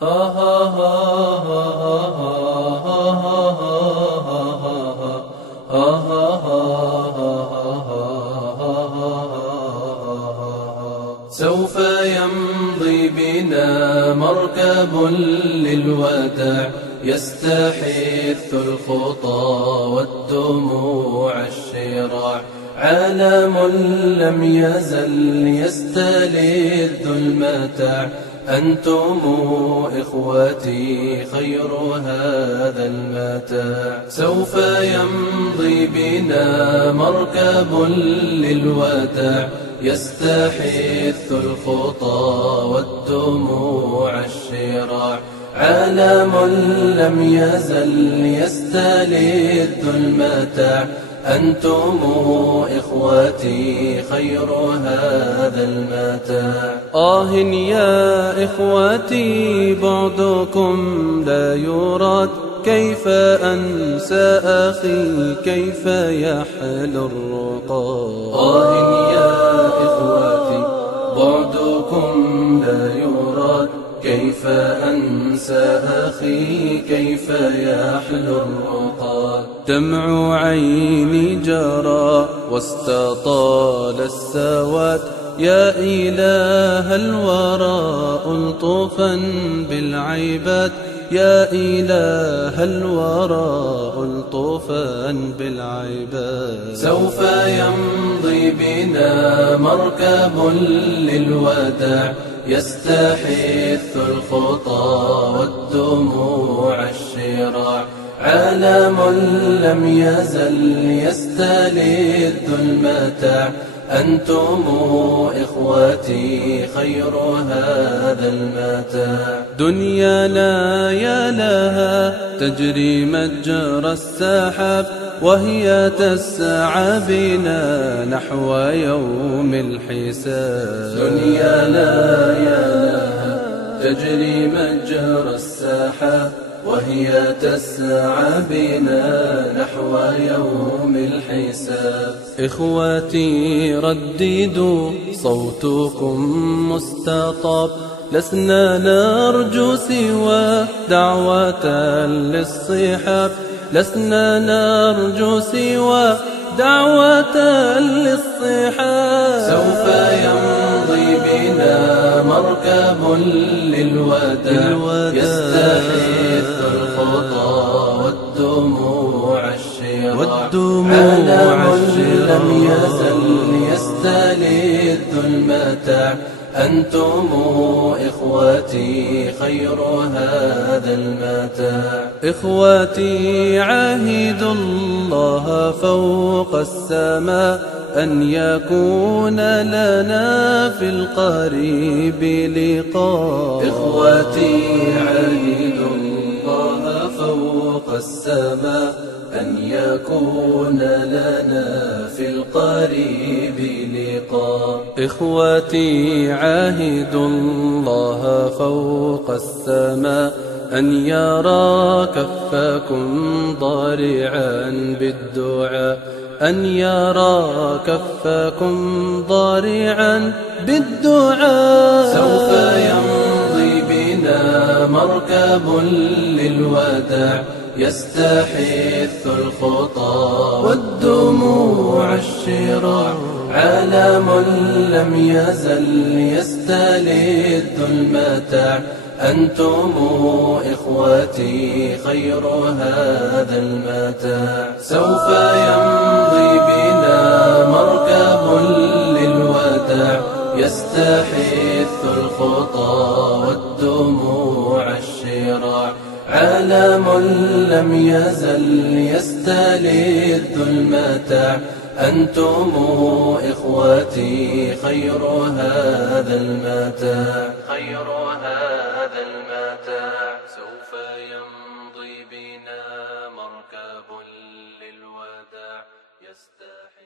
سوف يمضي بنا مركب للوداع يستحث الخطى والدموع الشراع، عالم لم يزل يستلذ المتاع، أنتم إخوتي خير هذا المتاع. سوف يمضي بنا مركب للوداع يستحث الخطى والدموع الشراع، عالم لم يزل يستلذ المتاع، أنتم إخوتي خير هذا المتاع. يا إخوتي بعدكم لا يراد، كيف أنسى أخي كيف يحلو الرقاد. يا إخوتي بعدكم لا يراد، كيف أنسى أخي كيف يحلو الرقاد. دمع عيني جرى واستطال السواد، يا إله الورى ألطفا بالعباد، يا إله الورى ألطفا بالعباد. سوف يمضي بنا مركب للوداع يستحث الخطى والدموع الشراع، عالم لم يزل يستلذ المتاع، أنتم إخوتي خير هذا المتاع. دنيانا يا لها تجري مجرى السحاب، وهي تسعى بنا نحو يوم الحساب. دنيانا يا لها تجري مجرى السحاب، وهي تسعى بنا نحو يوم الحساب. إخوتي رددوا صوتكم مستطاب، لسنا نرجو سوى دعوة للصحاب، لسنا نرجو سوى دعوة للصحاب. سوف يمضي بنا مركب للوداع يستحث الخطى والدموع الشراع، عالم لم يزل يستلذ المتاع، أنتم إخوتي خير هذا المتاع. إخوتي عاهدوا الله فوق السماء، أن يكون لنا في القريب لقاء. إخوتي عاهدوا الله فوق السماء، أن يكون لنا في القريب لقاء. إخوتي عاهدوا الله فوق السماء، أن يرى كفكم ضارعا بالدعاء، أن يرى كفكم ضارعا بالدعاء. سوف يمضي بنا مركب للوداع يستحث الخطى والدموع الشراع، عالم لم يزل يستلذ المتاع، أنتم إخوتي خير هذا المتاع. سوف يمضي بنا مركب للوداع يستحث الخطى والدموع الشراع، عالم لم يزل يستلذ المتاع، أنتم إخوتي خير هذا المتاع. خير هذا المتاع. سوف يمضي بنا مركب للوداع يستحق